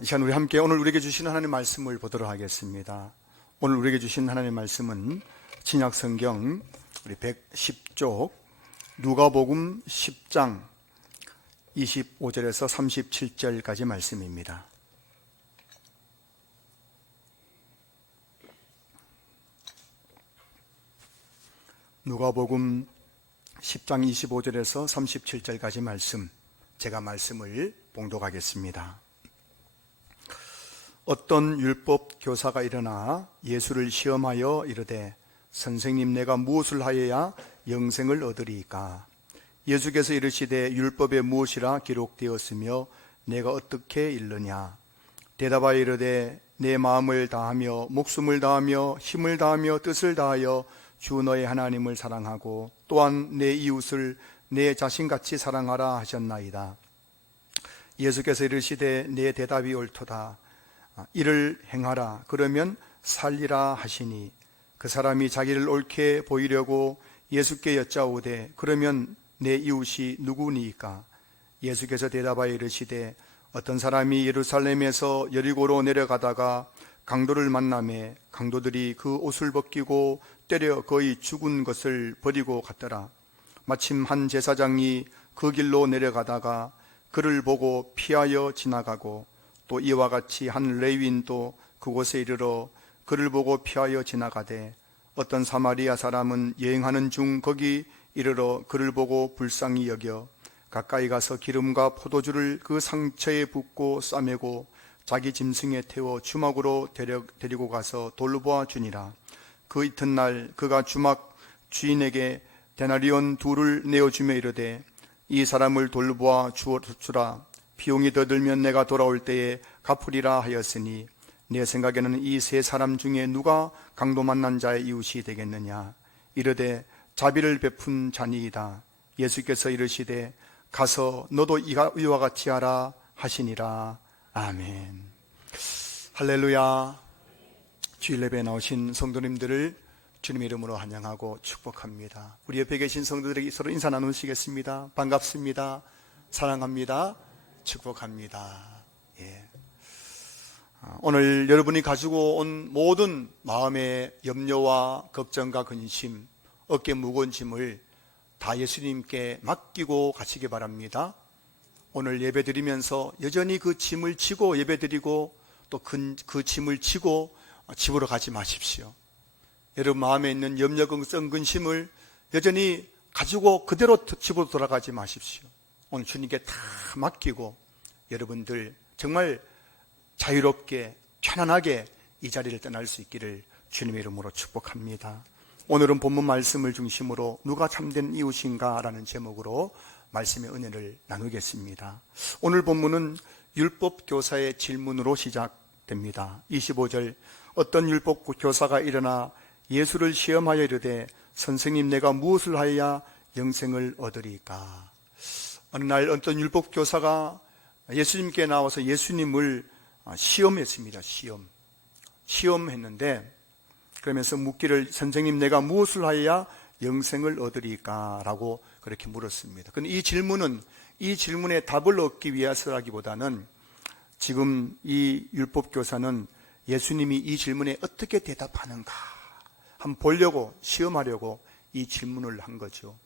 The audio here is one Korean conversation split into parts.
이 시간 우리 함께 오늘 우리에게 주신 하나님의 말씀을 보도록 하겠습니다. 오늘 우리에게 주신 하나님의 말씀은 신약성경 우리 110쪽 누가복음 10장 25절에서 37절까지 말씀입니다. 누가복음 10장 25절에서 37절까지 말씀, 제가 말씀을 봉독하겠습니다. 어떤 율법 교사가 일어나 예수를 시험하여 이르되 선생님, 내가 무엇을 하여야 영생을 얻으리이까? 예수께서 이르시되 율법에 무엇이라 기록되었으며 내가 어떻게 읽느냐? 대답하여 이르되 내 마음을 다하며 목숨을 다하며 힘을 다하며 뜻을 다하여 주 너의 하나님을 사랑하고 또한 내 이웃을 내 자신같이 사랑하라 하셨나이다. 예수께서 이르시되 내 대답이 옳도다. 이를 행하라. 그러면 살리라 하시니 그 사람이 자기를 옳게 보이려고 예수께 여짜오되 그러면 내 이웃이 누구니이까? 예수께서 대답하여 이르시되 어떤 사람이 예루살렘에서 여리고로 내려가다가 강도를 만나매 강도들이 그 옷을 벗기고 때려 거의 죽은 것을 버리고 갔더라. 마침 한 제사장이 그 길로 내려가다가 그를 보고 피하여 지나가고 또 이와 같이 한 레위인도 그곳에 이르러 그를 보고 피하여 지나가되 어떤 사마리아 사람은 여행하는 중 거기 이르러 그를 보고 불쌍히 여겨 가까이 가서 기름과 포도주를 그 상처에 붓고 싸매고 자기 짐승에 태워 주막으로 데리고 가서 돌보아 주니라. 그 이튿날 그가 주막 주인에게 데나리온 2를 내어주며 이르되 이 사람을 돌보아 주라. 비용이 더 들면 내가 돌아올 때에 갚으리라 하였으니 내 생각에는 이 세 사람 중에 누가 강도 만난 자의 이웃이 되겠느냐? 이르되 자비를 베푼 자니이다. 예수께서 이르시되 가서 너도 이와 같이 하라 하시니라. 아멘. 할렐루야. 주일 예배에 나오신 성도님들을 주님의 이름으로 환영하고 축복합니다. 우리 옆에 계신 성도들에게 서로 인사 나누시겠습니다. 반갑습니다. 사랑합니다. 축복합니다. 예. 오늘 여러분이 가지고 온 모든 마음의 염려와 걱정과 근심, 어깨 무거운 짐을 다 예수님께 맡기고 가시기 바랍니다. 오늘 예배 드리면서 여전히 그 짐을 지고 예배 드리고 또 그 짐을 지고 집으로 가지 마십시오. 여러분 마음에 있는 염려, 걱정, 근심을 여전히 가지고 그대로 집으로 돌아가지 마십시오. 오늘 주님께 다 맡기고 여러분들 정말 자유롭게 편안하게 이 자리를 떠날 수 있기를 주님의 이름으로 축복합니다. 오늘은 본문 말씀을 중심으로 누가 참된 이웃인가 라는 제목으로 말씀의 은혜를 나누겠습니다. 오늘 본문은 율법 교사의 질문으로 시작됩니다. 25절, 어떤 율법 교사가 일어나 예수를 시험하여 이르되 선생님, 내가 무엇을 하여야 영생을 얻으리까? 어느 날 어떤 율법 교사가 예수님께 나와서 예수님을 시험했습니다. 시험했는데 그러면서 묻기를 선생님, 내가 무엇을 하여야 영생을 얻으리까? 라고 그렇게 물었습니다. 그런데 이 질문에 답을 얻기 위해서라기보다는 지금 이 율법 교사는 예수님이 이 질문에 어떻게 대답하는가 한번 보려고, 시험하려고 이 질문을 한 거죠.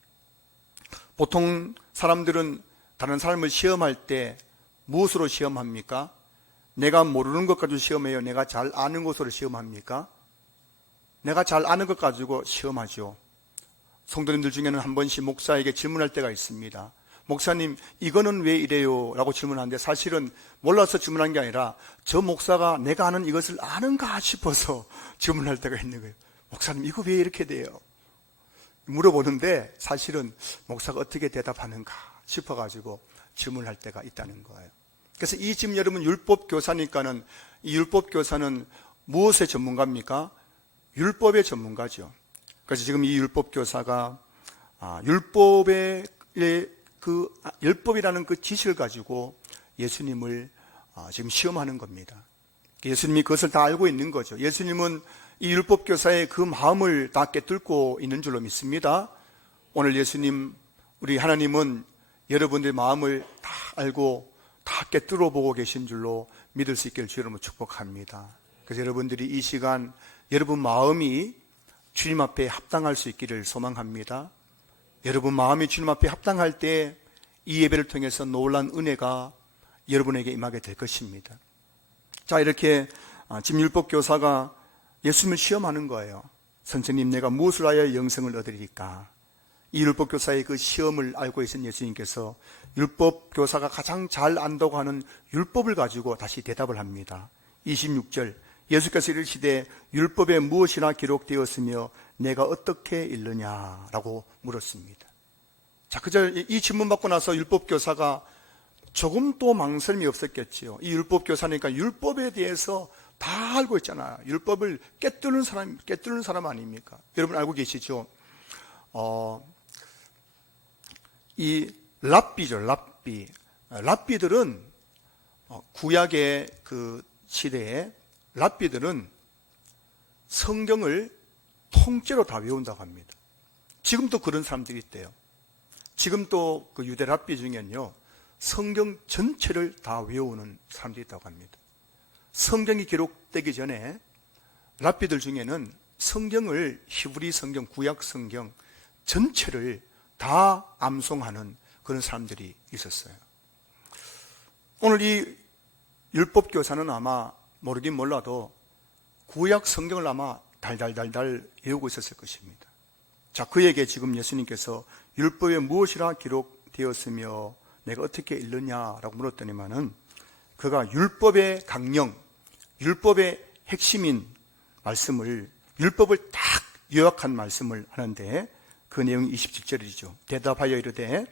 보통 사람들은 다른 사람을 시험할 때 무엇으로 시험합니까? 내가 모르는 것 가지고 시험해요? 내가 잘 아는 것으로 시험합니까? 내가 잘 아는 것 가지고 시험하죠. 성도님들 중에는 한 번씩 목사에게 질문할 때가 있습니다. 목사님, 이거는 왜 이래요? 라고 질문하는데 사실은 몰라서 질문한 게 아니라 저 목사가 내가 아는 이것을 아는가 싶어서 질문할 때가 있는 거예요. 목사님, 이거 왜 이렇게 돼요? 물어보는데 사실은 목사가 어떻게 대답하는가 싶어가지고 질문할 때가 있다는 거예요. 그래서 이 지금 여러분 율법 교사니까는 이 율법 교사는 무엇의 전문가입니까? 율법의 전문가죠. 그래서 지금 이 율법 교사가 율법이라는 그 지식을 가지고 예수님을 지금 시험하는 겁니다. 예수님이 그것을 다 알고 있는 거죠. 예수님은 이 율법 교사의 그 마음을 다 꿰뚫고 있는 줄로 믿습니다. 오늘 예수님, 우리 하나님은 여러분들의 마음을 다 알고 다 꿰뚫어 보고 계신 줄로 믿을 수 있기를 주 여러분 축복합니다. 그래서 여러분들이 이 시간 여러분 마음이 주님 앞에 합당할 수 있기를 소망합니다. 여러분 마음이 주님 앞에 합당할 때 이 예배를 통해서 놀라운 은혜가 여러분에게 임하게 될 것입니다. 자, 이렇게 지금 율법교사가 예수님을 시험하는 거예요. 선생님, 내가 무엇을 하여 영생을 얻으리까? 이 율법교사의 그 시험을 알고 계신 예수님께서 율법교사가 가장 잘 안다고 하는 율법을 가지고 다시 대답을 합니다. 26절, 예수께서 이르시되 율법에 무엇이나 기록되었으며 내가 어떻게 읽느냐라고 물었습니다. 자, 그저 이 질문 받고 나서 율법교사가 조금 또 망설임이 없었겠지요. 이 율법교사니까 율법에 대해서 다 알고 있잖아요. 율법을 깨뜨리는 사람 아닙니까? 여러분 알고 계시죠? 이 랍비죠, 랍비. 랍비들은 구약의 그 시대에 랍비들은 성경을 통째로 다 외운다고 합니다. 지금도 그런 사람들이 있대요. 지금도 그 유대 랍비 중에는요, 성경 전체를 다 외우는 사람들이 있다고 합니다. 성경이 기록되기 전에 랍비들 중에는 성경을 히브리 성경, 구약 성경 전체를 다 암송하는 그런 사람들이 있었어요. 오늘 이 율법교사는 아마 모르긴 몰라도 구약 성경을 아마 달달달달 외우고 있었을 것입니다. 자, 그에게 지금 예수님께서 율법에 무엇이라 기록되었으며 내가 어떻게 읽느냐라고 물었더니만은 그가 율법의 강령, 율법의 핵심인 말씀을, 율법을 딱 요약한 말씀을 하는데 그 내용이 27절이죠. 대답하여 이르되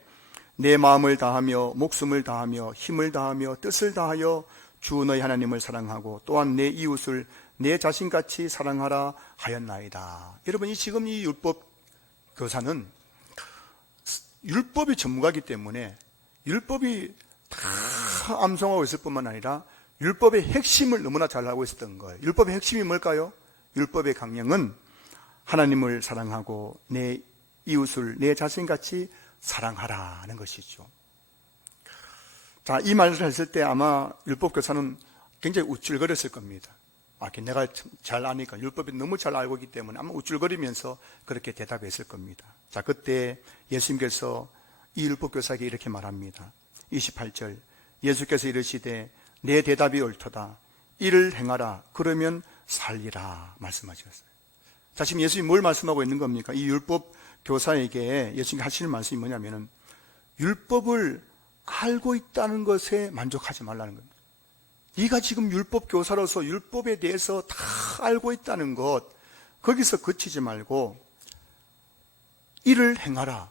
내 마음을 다하며 목숨을 다하며 힘을 다하며 뜻을 다하여 주 너희 하나님을 사랑하고 또한 내 이웃을 내 자신같이 사랑하라 하였나이다. 여러분, 지금 이 율법 교사는 율법이 전문가이기 때문에 율법이 다 암송하고 있을 뿐만 아니라 율법의 핵심을 너무나 잘 알고 있었던 거예요. 율법의 핵심이 뭘까요? 율법의 강령은 하나님을 사랑하고 내 이웃을 내 자신같이 사랑하라는 것이죠. 자, 이 말을 했을 때 아마 율법교사는 굉장히 우쭐거렸을 겁니다. 내가 잘 아니까, 율법이 너무 잘 알고 있기 때문에 아마 우쭐거리면서 그렇게 대답했을 겁니다. 자, 그때 예수님께서 이 율법교사에게 이렇게 말합니다. 28절, 예수께서 이르시되 내 대답이 옳도다. 이를 행하라. 그러면 살리라 말씀하셨어요. 자, 지금 예수님이 뭘 말씀하고 있는 겁니까? 이 율법교사에게 예수님이 하시는 말씀이 뭐냐면은 율법을 알고 있다는 것에 만족하지 말라는 겁니다. 네가 지금 율법교사로서 율법에 대해서 다 알고 있다는 것, 거기서 그치지 말고 이를 행하라.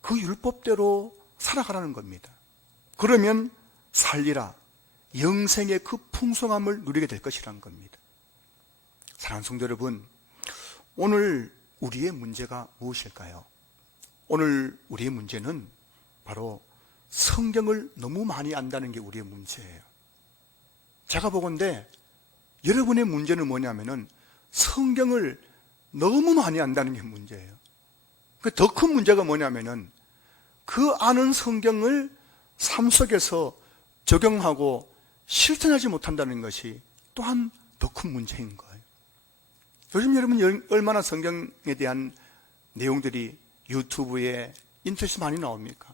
그 율법대로 살아가라는 겁니다. 그러면 살리라. 영생의 그 풍성함을 누리게 될 것이라는 겁니다. 사랑하는 성도 여러분, 오늘 우리의 문제가 무엇일까요? 오늘 우리의 문제는 바로 성경을 너무 많이 안다는 게 우리의 문제예요. 제가 보건대 여러분의 문제는 뭐냐면은 성경을 너무 많이 안다는 게 문제예요. 그 더 큰 문제가 뭐냐면은 그 아는 성경을 삶 속에서 적용하고 실천하지 못한다는 것이 또한 더 큰 문제인 거예요. 요즘 여러분 얼마나 성경에 대한 내용들이 유튜브에 인터넷에 많이 나옵니까?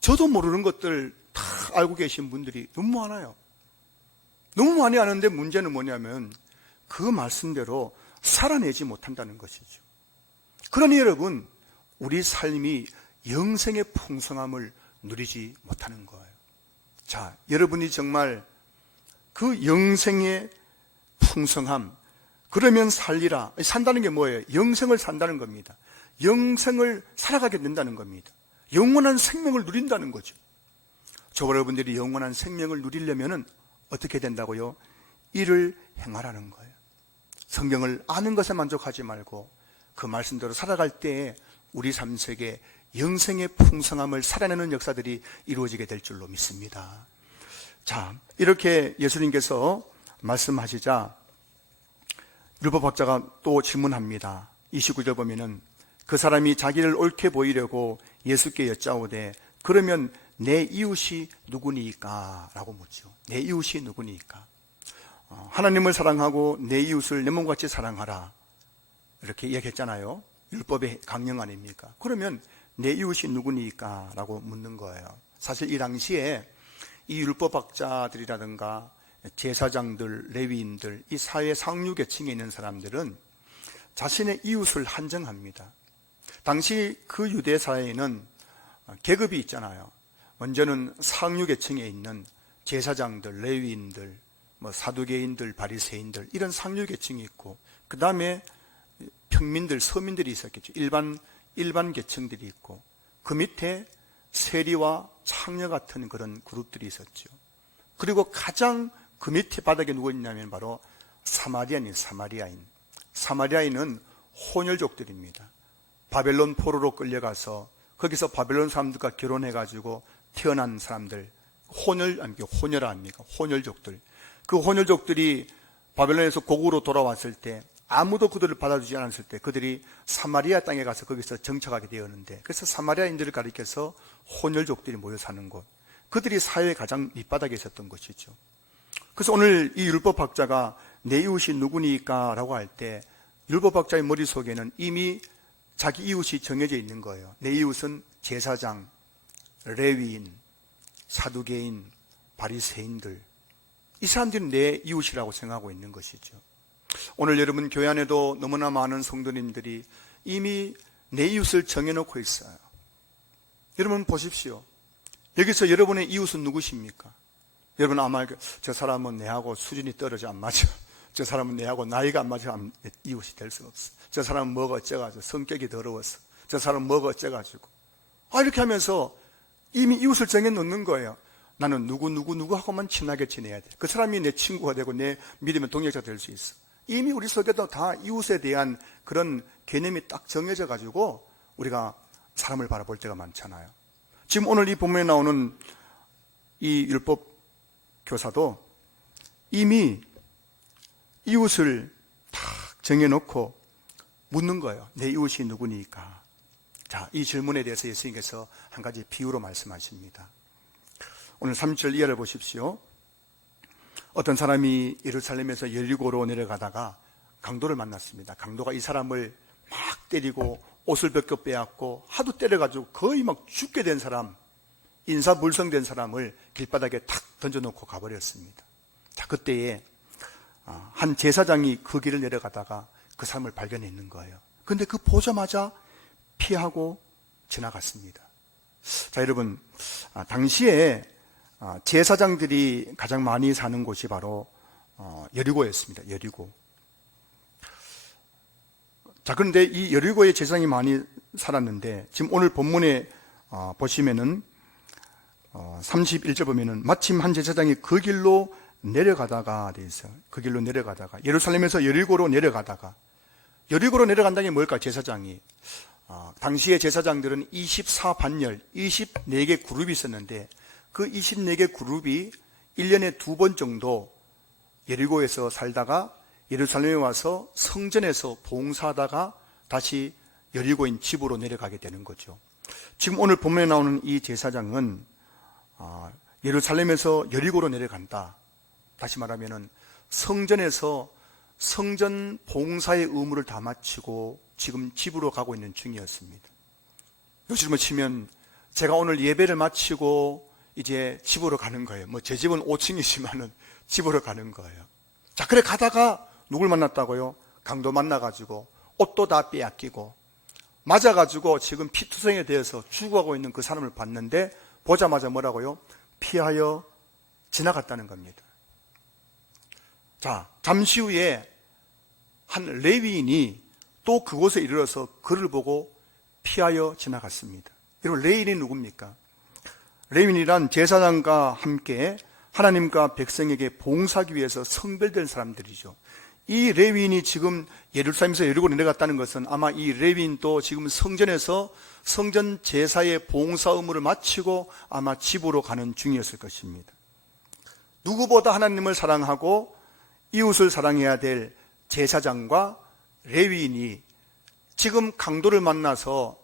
저도 모르는 것들 다 알고 계신 분들이 너무 많아요. 너무 많이 아는데 문제는 뭐냐면 그 말씀대로 살아내지 못한다는 것이죠. 그러니 여러분, 우리 삶이 영생의 풍성함을 누리지 못하는 거예요. 자, 여러분이 정말 그 영생의 풍성함, 그러면 살리라. 산다는 게 뭐예요? 영생을 산다는 겁니다. 영생을 살아가게 된다는 겁니다. 영원한 생명을 누린다는 거죠. 저와 여러분들이 영원한 생명을 누리려면 어떻게 된다고요? 이를 행하라는 거예요. 성경을 아는 것에 만족하지 말고 그 말씀대로 살아갈 때에 우리 삶 속에 영생의 풍성함을 살아내는 역사들이 이루어지게 될 줄로 믿습니다. 자, 이렇게 예수님께서 말씀하시자 율법학자가 또 질문합니다. 29절 보면은 그 사람이 자기를 옳게 보이려고 예수께 여짜오되 그러면 내 이웃이 누구니까? 라고 묻죠. 내 이웃이 누구니까? 하나님을 사랑하고 내 이웃을 내 몸같이 사랑하라, 이렇게 이야기했잖아요. 율법의 강령 아닙니까? 그러면 내 이웃이 누구니까? 라고 묻는 거예요. 사실 이 당시에 이 율법학자들이라든가 제사장들, 레위인들, 이 사회 상류 계층에 있는 사람들은 자신의 이웃을 한정합니다. 당시 그 유대 사회에는 계급이 있잖아요. 먼저는 상류 계층에 있는 제사장들, 레위인들, 사두개인들, 바리새인들, 이런 상류 계층이 있고, 그 다음에 평민들, 서민들이 있었겠죠. 일반 계층들이 있고, 그 밑에 세리와 창녀 같은 그런 그룹들이 있었죠. 그리고 가장 그 밑에 바닥에 누가 있냐면 바로 사마리아인은 혼혈족들입니다. 바벨론 포로로 끌려가서 거기서 바벨론 사람들과 결혼해가지고 태어난 사람들, 혼혈족들. 그 혼혈족들이 바벨론에서 고국으로 돌아왔을 때 아무도 그들을 받아주지 않았을 때 그들이 사마리아 땅에 가서 거기서 정착하게 되었는데, 그래서 사마리아인들을 가리켜서 혼혈족들이 모여 사는 곳, 그들이 사회의 가장 밑바닥에 있었던 것이죠. 그래서 오늘 이 율법학자가 내 이웃이 누구니까? 라고 할 때 율법학자의 머릿속에는 이미 자기 이웃이 정해져 있는 거예요. 내 이웃은 제사장, 레위인, 사두개인, 바리새인들, 이 사람들은 내 이웃이라고 생각하고 있는 것이죠. 오늘 여러분 교회 안에도 너무나 많은 성도님들이 이미 내 이웃을 정해놓고 있어요. 여러분 보십시오. 여기서 여러분의 이웃은 누구십니까? 여러분 아마 저 사람은 내하고 수준이 떨어져 안 맞아, 저 사람은 내하고 나이가 안 맞아, 이웃이 될 수가 없어. 저 사람은 뭐가 어째가지고 성격이 더러웠어, 저 사람은 뭐가 어째가지고, 이렇게 하면서 이미 이웃을 정해놓는 거예요. 나는 누구하고만 친하게 지내야 돼. 그 사람이 내 친구가 되고 내 믿음의 동역자가 될 수 있어. 이미 우리 속에도 다 이웃에 대한 그런 개념이 딱 정해져 가지고 우리가 사람을 바라볼 때가 많잖아요. 지금 오늘 이 본문에 나오는 이 율법 교사도 이미 이웃을 딱 정해놓고 묻는 거예요. 내 이웃이 누구니까? 자, 이 질문에 대해서 예수님께서 한 가지 비유로 말씀하십니다. 오늘 3절 이하를 보십시오. 어떤 사람이 예루살렘에서 여리고로 내려가다가 강도를 만났습니다. 강도가 이 사람을 막 때리고 옷을 벗겨 빼앗고 하도 때려가지고 거의 막 죽게 된 사람, 인사불성된 사람을 길바닥에 탁 던져놓고 가버렸습니다. 자, 그때에 한 제사장이 그 길을 내려가다가 그 사람을 발견했는 거예요. 그런데 그 보자마자 피하고 지나갔습니다. 자, 여러분, 당시에 제사장들이 가장 많이 사는 곳이 바로 여리고였습니다. 여리고. 자, 그런데 이 여리고에 제사장이 많이 살았는데, 지금 오늘 본문에 보시면은 31절 보면은 마침 한 제사장이 그 길로 내려가다가 돼 있어요. 그 길로 내려가다가 예루살렘에서 여리고로 내려간다는 게 뭘까? 제사장이 당시의 제사장들은 24반열 24개 그룹이 있었는데, 그 24개 그룹이 1년에 2번 정도 여리고에서 살다가 예루살렘에 와서 성전에서 봉사하다가 다시 여리고인 집으로 내려가게 되는 거죠. 지금 오늘 본문에 나오는 이 제사장은 예루살렘에서 여리고로 내려간다. 다시 말하면은 성전에서 성전 봉사의 의무를 다 마치고 지금 집으로 가고 있는 중이었습니다. 요즘으로 치면 제가 오늘 예배를 마치고 이제 집으로 가는 거예요. 제 집은 5층이지만은 집으로 가는 거예요. 자, 그래 가다가 누굴 만났다고요? 강도 만나가지고 옷도 다 빼앗기고 맞아가지고 지금 피투성이 되어서 죽어가고 있는 그 사람을 봤는데, 보자마자 뭐라고요? 피하여 지나갔다는 겁니다. 자, 잠시 후에 한 레위인이 또 그곳에 이르러서 그를 보고 피하여 지나갔습니다. 여러분, 레위인이 누굽니까? 레위인이란 제사장과 함께 하나님과 백성에게 봉사하기 위해서 성별된 사람들이죠. 이 레위인이 지금 예루살렘에서 여리고로 내려갔다는 것은 아마 이 레위인도 지금 성전에서 성전 제사의 봉사 의무를 마치고 아마 집으로 가는 중이었을 것입니다. 누구보다 하나님을 사랑하고 이웃을 사랑해야 될 제사장과 레위인이 지금 강도를 만나서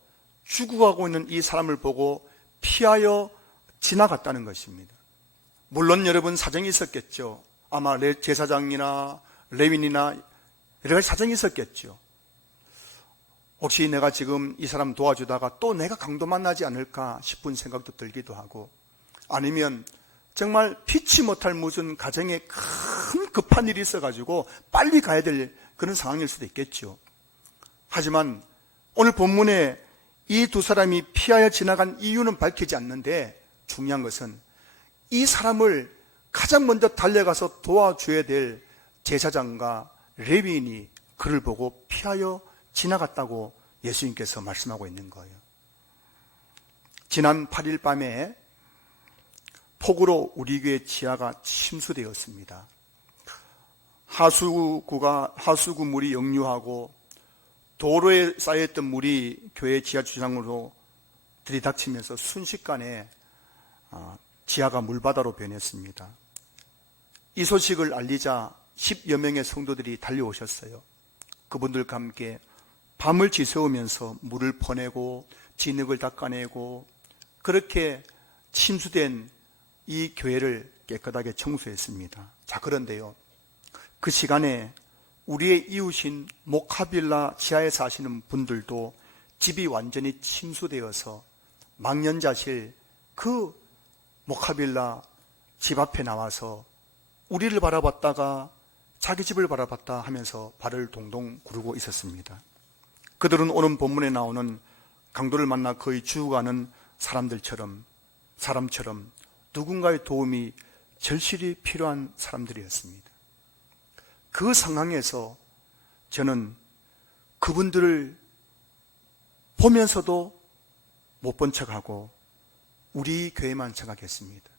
죽어가고 있는 이 사람을 보고 피하여 지나갔다는 것입니다. 물론 여러분 사정이 있었겠죠. 아마 제사장이나 레윈이나 여러 가지 사정이 있었겠죠. 혹시 내가 지금 이 사람 도와주다가 또 내가 강도 만나지 않을까 싶은 생각도 들기도 하고, 아니면 정말 피치 못할 무슨 가정에 큰 급한 일이 있어가지고 빨리 가야 될 그런 상황일 수도 있겠죠. 하지만 오늘 본문에 이 두 사람이 피하여 지나간 이유는 밝히지 않는데, 중요한 것은 이 사람을 가장 먼저 달려가서 도와줘야 될 제사장과 레위인이 그를 보고 피하여 지나갔다고 예수님께서 말씀하고 있는 거예요. 지난 8일 밤에 폭우로 우리 교회 지하가 침수되었습니다. 하수구 물이 역류하고 도로에 쌓여있던 물이 교회 지하 주차장으로 들이닥치면서 순식간에 지하가 물바다로 변했습니다. 이 소식을 알리자 10여 명의 성도들이 달려오셨어요. 그분들과 함께 밤을 지새우면서 물을 퍼내고 진흙을 닦아내고 그렇게 침수된 이 교회를 깨끗하게 청소했습니다. 자, 그런데요, 그 시간에 우리의 이웃인 모카빌라 지하에 사시는 분들도 집이 완전히 침수되어서 망연자실 그 모카빌라 집 앞에 나와서 우리를 바라봤다가 자기 집을 바라봤다 하면서 발을 동동 구르고 있었습니다. 그들은 오늘 본문에 나오는 강도를 만나 거의 죽어가는 사람처럼 누군가의 도움이 절실히 필요한 사람들이었습니다. 그 상황에서 저는 그분들을 보면서도 못 본 척하고 우리 교회만 생각했습니다.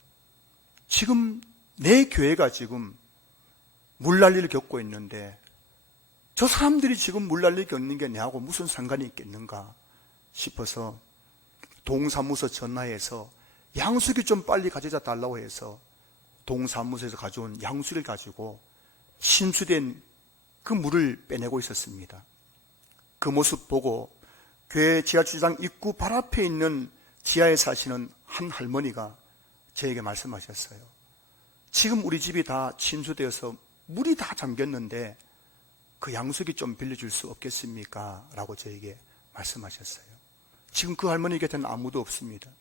지금 내 교회가 지금 물난리를 겪고 있는데 저 사람들이 지금 물난리를 겪는 게 내하고 무슨 상관이 있겠는가 싶어서 동사무소 전화해서 양수기 좀 빨리 가져다 달라고 해서 동사무소에서 가져온 양수기를 가지고 침수된 그 물을 빼내고 있었습니다. 그 모습 보고 교회 지하주차장 입구 발 앞에 있는 지하에 사시는 한 할머니가 저에게 말씀하셨어요. 지금 우리 집이 다 침수되어서 물이 다 잠겼는데 그 양수기 좀 빌려줄 수 없겠습니까? 라고 저에게 말씀하셨어요. 지금 그 할머니 곁에는 아무도 없습니다.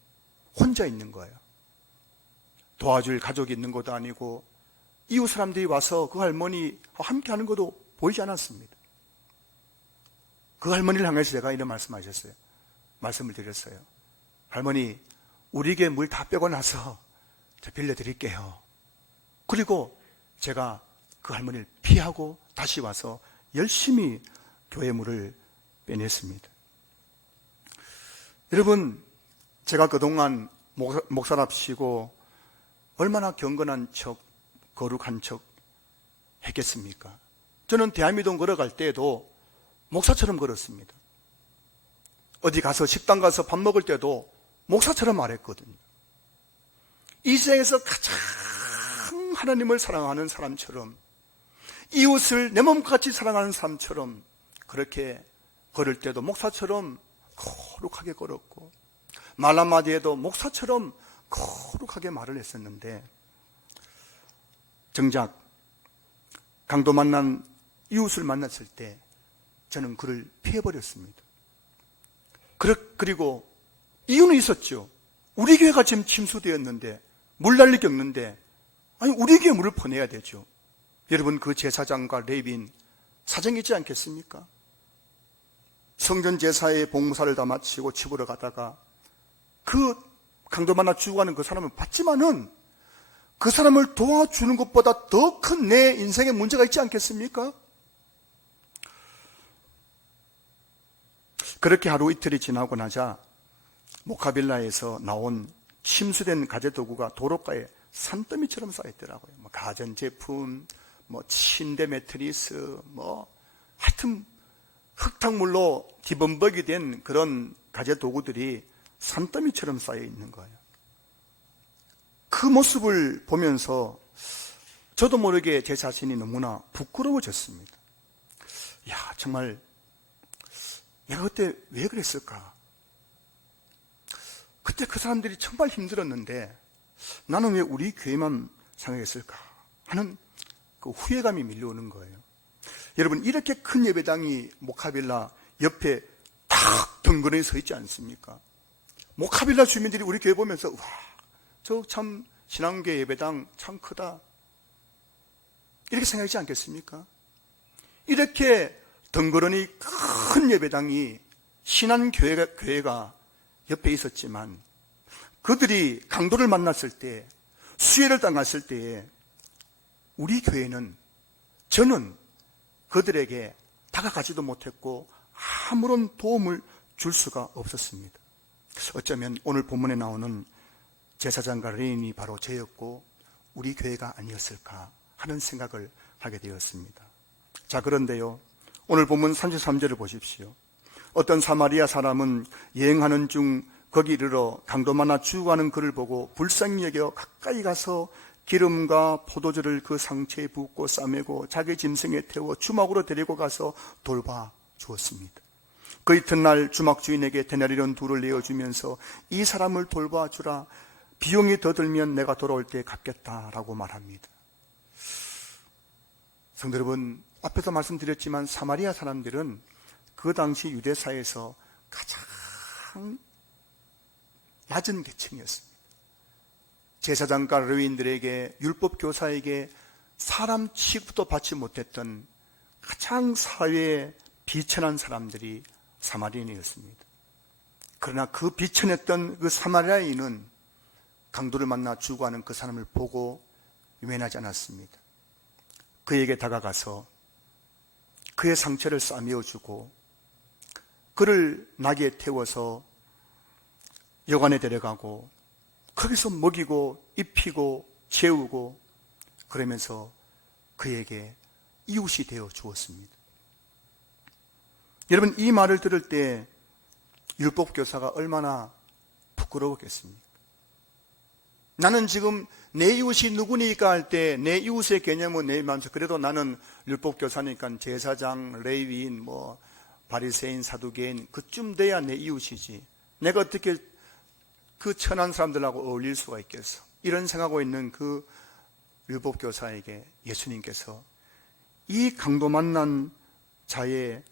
혼자 있는 거예요. 도와줄 가족이 있는 것도 아니고 이웃 사람들이 와서 그 할머니와 함께 하는 것도 보이지 않았습니다. 그 할머니를 향해서 제가 이런 말씀을 드렸어요. 할머니, 우리에게 물 다 빼고 나서 저 빌려드릴게요. 그리고 제가 그 할머니를 피하고 다시 와서 열심히 교회 물을 빼냈습니다. 여러분, 제가 그동안 목사랍시고 얼마나 경건한 척, 거룩한 척 했겠습니까? 저는 대한민국 걸어갈 때에도 목사처럼 걸었습니다. 어디 가서 식당 가서 밥 먹을 때도 목사처럼 말했거든요. 이 세상에서 가장 하나님을 사랑하는 사람처럼, 이웃을 내 몸같이 사랑하는 사람처럼 그렇게 걸을 때도 목사처럼 거룩하게 걸었고, 말 한마디에도 목사처럼 거룩하게 말을 했었는데, 정작 강도 만난 이웃을 만났을 때 저는 그를 피해버렸습니다. 그리고 이유는 있었죠. 우리 교회가 지금 침수되었는데, 물난리 겪는데, 아니 우리 교회 물을 퍼내야 되죠. 여러분, 그 제사장과 레위인 사정이 있지 않겠습니까? 성전 제사의 봉사를 다 마치고 집으로 가다가 그 강도 만나 죽어가는 그 사람을 봤지만은 그 사람을 도와주는 것보다 더 큰 내 인생에 문제가 있지 않겠습니까? 그렇게 하루 이틀이 지나고 나자 모카빌라에서 나온 침수된 가재도구가 도로가에 산더미처럼 쌓였더라고요. 가전제품, 침대 매트리스, 하여튼 흙탕물로 뒤범벅이 된 그런 가재도구들이 산더미처럼 쌓여 있는 거예요. 그 모습을 보면서 저도 모르게 제 자신이 너무나 부끄러워졌습니다. 정말 내가 그때 왜 그랬을까? 그때 그 사람들이 정말 힘들었는데 나는 왜 우리 교회만 상하겠을까 하는 그 후회감이 밀려오는 거예요. 여러분, 이렇게 큰 예배당이 모카빌라 옆에 탁 덩그러니 서 있지 않습니까? 모카빌라 주민들이 우리 교회 보면서 와, 저 참 신앙교회 예배당 참 크다 이렇게 생각하지 않겠습니까? 이렇게 덩그러니 큰 예배당이 신한교회가 옆에 있었지만 그들이 강도를 만났을 때, 수혜를 당했을 때에 우리 교회는, 저는 그들에게 다가가지도 못했고 아무런 도움을 줄 수가 없었습니다. 어쩌면 오늘 본문에 나오는 제사장과 레위인이 바로 저였고 우리 교회가 아니었을까 하는 생각을 하게 되었습니다. 자, 그런데요, 오늘 본문 33절을 보십시오. 어떤 사마리아 사람은 여행하는 중 거기 이르러 강도 만나 죽어가는 그를 보고 불쌍히 여겨 가까이 가서 기름과 포도주를 그 상처에 붓고 싸매고 자기 짐승에 태워 주막으로 데리고 가서 돌봐 주었습니다. 그 이튿날 주막 주인에게 데나리온 2를 내어주면서 이 사람을 돌봐 주라, 비용이 더 들면 내가 돌아올 때 갚겠다라고 말합니다. 성도 여러분, 앞에서 말씀드렸지만 사마리아 사람들은 그 당시 유대사에서 가장 낮은 계층이었습니다. 제사장과 레위인들에게, 율법 교사에게 사람 취급도 받지 못했던 가장 사회에 비천한 사람들이 사마리아인이었습니다. 그러나 그 비천했던 그 사마리아인은 강도를 만나 죽어가는 그 사람을 보고 유면하지 않았습니다. 그에게 다가가서 그의 상처를 싸매어주고 그를 나귀에 태워서 여관에 데려가고 거기서 먹이고 입히고 재우고 그러면서 그에게 이웃이 되어 주었습니다. 여러분, 이 말을 들을 때 율법교사가 얼마나 부끄러웠겠습니까? 나는 지금 내 이웃이 누구니까 할 때 내 이웃의 개념은 내 마음에서, 그래도 나는 율법교사니까 제사장, 레위인, 바리새인, 사두개인 그쯤 돼야 내 이웃이지, 내가 어떻게 그 천한 사람들하고 어울릴 수가 있겠어, 이런 생각하고 있는 그 율법교사에게 예수님께서 이 강도 만난 자의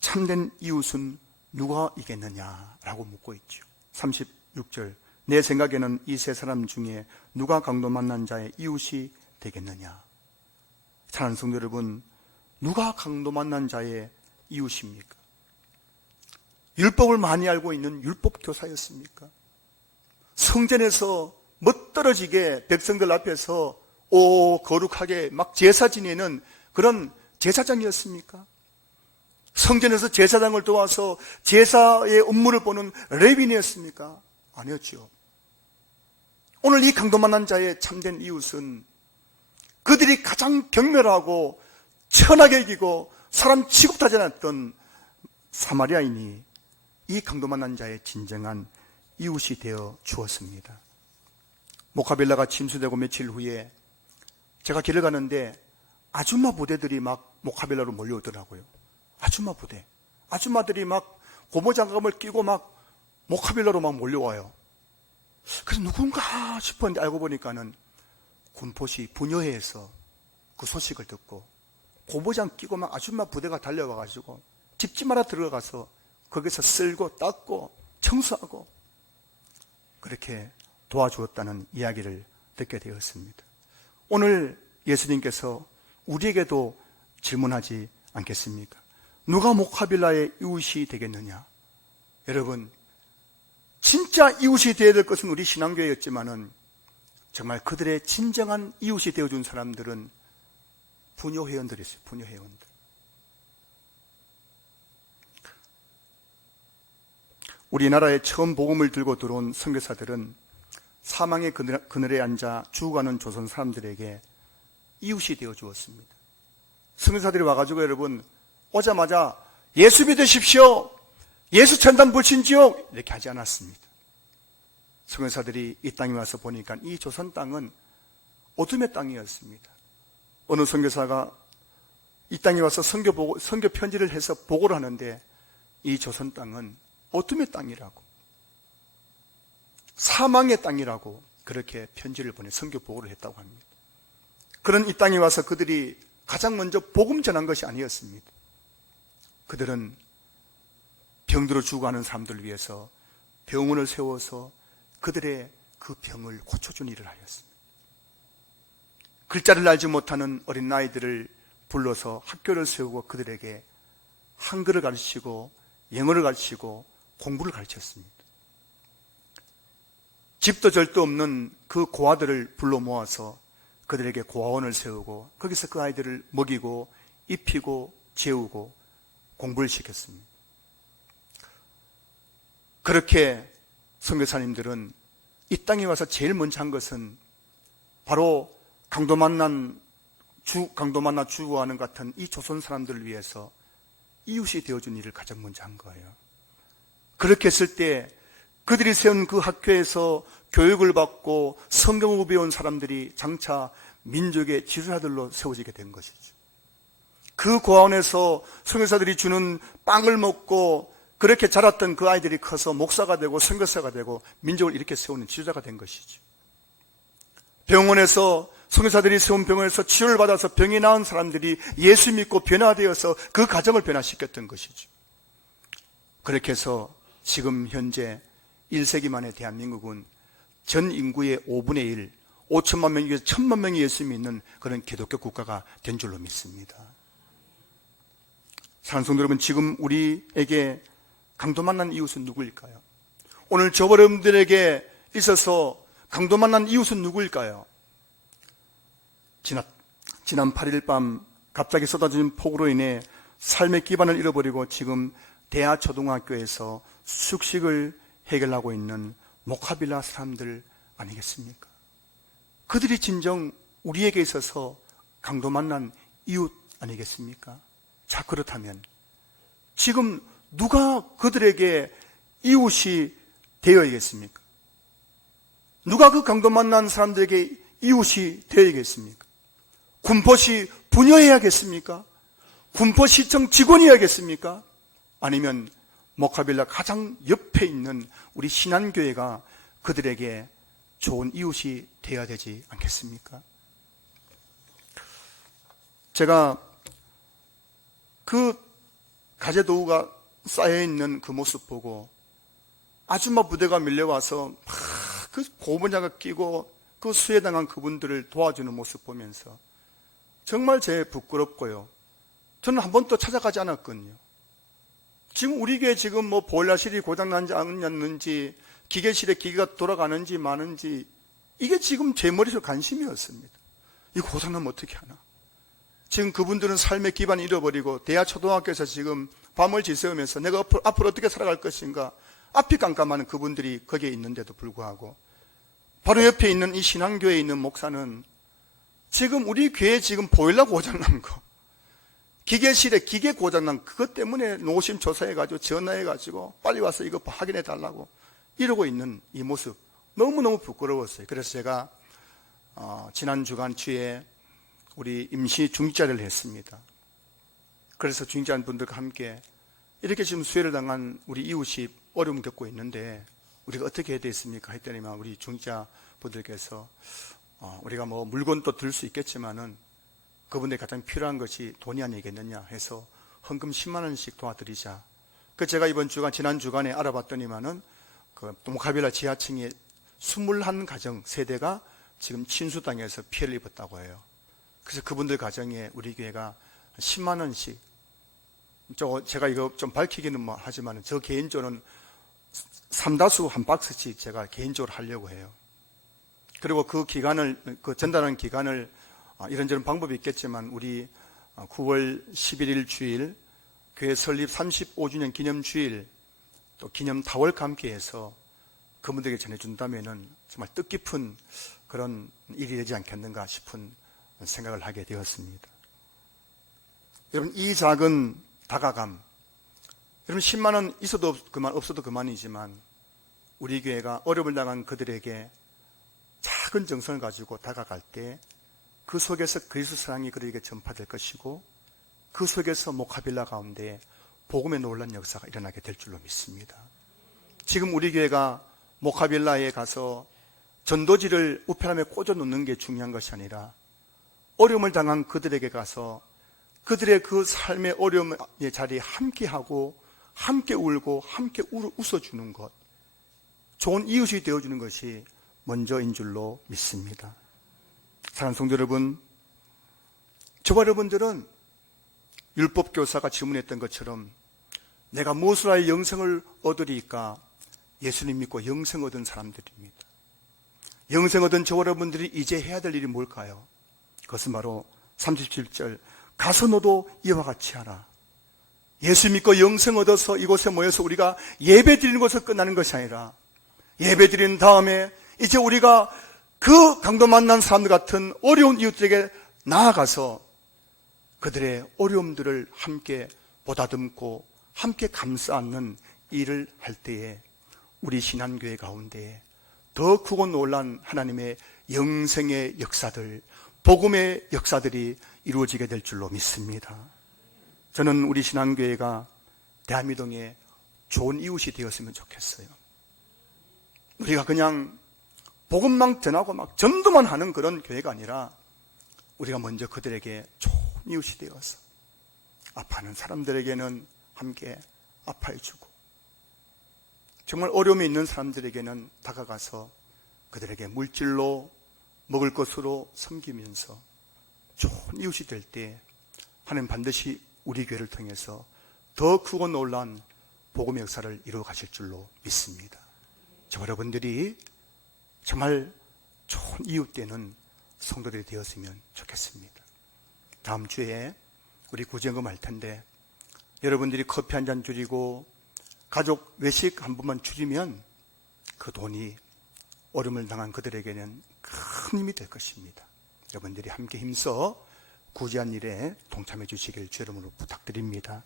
참된 이웃은 누가 이겠느냐라고 묻고 있죠. 36절, 내 생각에는 이 세 사람 중에 누가 강도 만난 자의 이웃이 되겠느냐. 사랑하는 성도 여러분, 누가 강도 만난 자의 이웃입니까? 율법을 많이 알고 있는 율법교사였습니까? 성전에서 멋떨어지게 백성들 앞에서 거룩하게 막 제사 지내는 그런 제사장이었습니까? 성전에서 제사장을 도와서 제사의 업무를 보는 레위인이었습니까? 아니었죠. 오늘 이 강도 만난 자의 참된 이웃은 그들이 가장 경멸하고 천하게 여기고 사람 취급하지 않았던 사마리아인이 이 강도 만난 자의 진정한 이웃이 되어 주었습니다. 모카빌라가 침수되고 며칠 후에 제가 길을 가는데 아줌마 부대들이 막 모카빌라로 몰려오더라고요. 아줌마 부대, 아줌마들이 막 고무장갑을 끼고 막 모카빌라로 막 몰려와요. 그래서 누군가 싶었는데 알고 보니까는 군포시 분여회에서 그 소식을 듣고 고무장 끼고 막 아줌마 부대가 달려와가지고 집집마다 들어가서 거기서 쓸고 닦고 청소하고 그렇게 도와주었다는 이야기를 듣게 되었습니다. 오늘 예수님께서 우리에게도 질문하지 않겠습니까? 누가 모카빌라의 이웃이 되겠느냐? 여러분, 진짜 이웃이 되어야 될 것은 우리 신앙교회였지만은 정말 그들의 진정한 이웃이 되어준 사람들은 분효회원들이었어요. 분효회원들. 우리나라에 처음 복음을 들고 들어온 선교사들은 사망의 그늘에 앉아 죽어가는 조선 사람들에게 이웃이 되어 주었습니다. 선교사들이 와가지고 여러분 오자마자 예수 믿으십시오, 예수 천당 불신지옥 이렇게 하지 않았습니다. 선교사들이 이 땅에 와서 보니까 이 조선 땅은 어둠의 땅이었습니다. 어느 선교사가 이 땅에 와서 선교 편지를 해서 보고를 하는데 이 조선 땅은 어둠의 땅이라고, 사망의 땅이라고 그렇게 편지를 보내 선교 보고를 했다고 합니다. 그런 이 땅에 와서 그들이 가장 먼저 복음 전한 것이 아니었습니다. 그들은 병들어 죽어가는 사람들을 위해서 병원을 세워서 그들의 그 병을 고쳐준 일을 하였습니다. 글자를 알지 못하는 어린 아이들을 불러서 학교를 세우고 그들에게 한글을 가르치고 영어를 가르치고 공부를 가르쳤습니다. 집도 절도 없는 그 고아들을 불러 모아서 그들에게 고아원을 세우고 거기서 그 아이들을 먹이고 입히고 재우고 공부를 시켰습니다. 그렇게 선교사님들은 이 땅에 와서 제일 먼저 한 것은 바로 강도 만나 죽어가는 것 같은 이 조선 사람들을 위해서 이웃이 되어준 일을 가장 먼저 한 거예요. 그렇게 했을 때 그들이 세운 그 학교에서 교육을 받고 성경을 배운 사람들이 장차 민족의 지도자들로 세워지게 된 것이죠. 그 고아원에서 선교사들이 주는 빵을 먹고 그렇게 자랐던 그 아이들이 커서 목사가 되고 선교사가 되고 민족을 이렇게 세우는 지도자가 된 것이죠. 병원에서 선교사들이 세운 병원에서 치료를 받아서 병이 나은 사람들이 예수 믿고 변화되어서 그 가정을 변화시켰던 것이죠. 그렇게 해서 지금 현재 1세기 만에 대한민국은 전 인구의 5분의 1, 5천만 명 중에서 1,000만 명이 예수 믿는 그런 기독교 국가가 된 줄로 믿습니다. 사랑하는 성도 여러분, 지금 우리에게 강도 만난 이웃은 누구일까요? 오늘 저 여러분들에게 있어서 강도 만난 이웃은 누구일까요? 지난 8일 밤 갑자기 쏟아진 폭우로 인해 삶의 기반을 잃어버리고 지금 대하 초등학교에서 숙식을 해결하고 있는 모카빌라 사람들 아니겠습니까? 그들이 진정 우리에게 있어서 강도 만난 이웃 아니겠습니까? 자, 그렇다면 지금 누가 그들에게 이웃이 되어야겠습니까? 누가 그 강도 만난 사람들에게 이웃이 되어야겠습니까? 군포시 부녀해야겠습니까? 군포시청 직원이어야겠습니까? 아니면 모카빌라 가장 옆에 있는 우리 신안교회가 그들에게 좋은 이웃이 되어야 되지 않겠습니까? 제가 그 가재도우가 쌓여있는 그 모습 보고 아줌마 부대가 밀려와서 막 그 고무장갑 끼고 그 수혜당한 그분들을 도와주는 모습 보면서 정말 제 부끄럽고요. 저는 한 번도 찾아가지 않았거든요. 지금 우리 교회 지금 뭐 보일러실이 고장난지 안 났는지 기계실에 기계가 돌아가는지 마는지 이게 지금 제 머릿속 관심이었습니다. 이 고장나면 어떻게 하나? 지금 그분들은 삶의 기반을 잃어버리고 대하 초등학교에서 지금 밤을 지새우면서 내가 앞으로 어떻게 살아갈 것인가 앞이 깜깜한 그분들이 거기에 있는데도 불구하고 바로 옆에 있는 이 신앙교회에 있는 목사는 지금 우리 교회에 지금 보일러 고장난 거 기계실에 기계 고장난 그것 때문에 노심초사해가지고 전화해가지고 빨리 와서 이거 확인해 달라고 이러고 있는 이 모습 너무너무 부끄러웠어요. 그래서 제가 지난 주간 주에 우리 임시 중직자를 했습니다. 그래서 중직자 분들과 함께 이렇게 지금 수혜를 당한 우리 이웃이 어려움 겪고 있는데 우리가 어떻게 해야 되겠습니까? 했더니만 우리 중직자 분들께서 우리가 뭐 물건도 들 수 있겠지만은 그분들이 가장 필요한 것이 돈이 아니겠느냐 해서 헌금 10만 원씩 도와드리자. 그 제가 이번 주간 지난 주간에 알아봤더니만은 그 모카빌라 지하층에 21가정 세대가 지금 침수당해서 피해를 입었다고 해요. 그래서 그분들 가정에 우리 교회가 10만 원씩 제가 이거 좀 밝히기는 뭐 하지만 저 개인적으로는 삼다수 한 박스씩 제가 개인적으로 하려고 해요. 그리고 그 기간을 그 전달하는 기간을 이런저런 방법이 있겠지만 우리 9월 11일 주일 교회 설립 35주년 기념 주일 또 기념 타월과 함께 해서 그분들에게 전해준다면은 정말 뜻깊은 그런 일이 되지 않겠는가 싶은 생각을 하게 되었습니다. 여러분 이 작은 다가감 여러분 10만 원 있어도 그만 없어도 그만이지만 우리 교회가 어려움을 당한 그들에게 작은 정성을 가지고 다가갈 때 그 속에서 그리스도 사랑이 그들에게 전파될 것이고 그 속에서 모카빌라 가운데 복음의 놀라운 역사가 일어나게 될 줄로 믿습니다. 지금 우리 교회가 모카빌라에 가서 전도지를 우편함에 꽂아 놓는 게 중요한 것이 아니라 어려움을 당한 그들에게 가서 그들의 그 삶의 어려움의 자리에 함께하고 함께 울고 함께 웃어주는 것, 좋은 이웃이 되어주는 것이 먼저인 줄로 믿습니다. 사랑하는 성도 여러분, 저와 여러분들은 율법교사가 질문했던 것처럼 내가 무엇을 하여 영생을 얻으리까? 예수님 믿고 영생 얻은 사람들입니다. 영생 얻은 저와 여러분들이 이제 해야 될 일이 뭘까요? 그것은 바로 37절, 가서 너도 이와 같이 하라. 예수 믿고 영생 얻어서 이곳에 모여서 우리가 예배 드리는 것에서 끝나는 것이 아니라 예배 드린 다음에 이제 우리가 그 강도 만난 사람들 같은 어려운 이웃들에게 나아가서 그들의 어려움들을 함께 보다듬고 함께 감싸 안는 일을 할 때에 우리 신한교회 가운데 더 크고 놀란 하나님의 영생의 역사들, 복음의 역사들이 이루어지게 될 줄로 믿습니다. 저는 우리 신한교회가 대한미동에 좋은 이웃이 되었으면 좋겠어요. 우리가 그냥 복음만 전하고 막 전도만 하는 그런 교회가 아니라 우리가 먼저 그들에게 좋은 이웃이 되어서 아파하는 사람들에게는 함께 아파해주고 정말 어려움이 있는 사람들에게는 다가가서 그들에게 물질로 먹을 것으로 섬기면서 좋은 이웃이 될 때 하나님 반드시 우리 교회를 통해서 더 크고 놀라운 복음의 역사를 이루어 가실 줄로 믿습니다. 저 여러분들이 정말 좋은 이웃 되는 성도들이 되었으면 좋겠습니다. 다음 주에 우리 구제금 할 텐데 여러분들이 커피 한 잔 줄이고 가족 외식 한 번만 줄이면 그 돈이 어려움을 당한 그들에게는 큰 힘이 될 것입니다. 여러분들이 함께 힘써 구제한 일에 동참해 주시길 주 이름으로 부탁드립니다.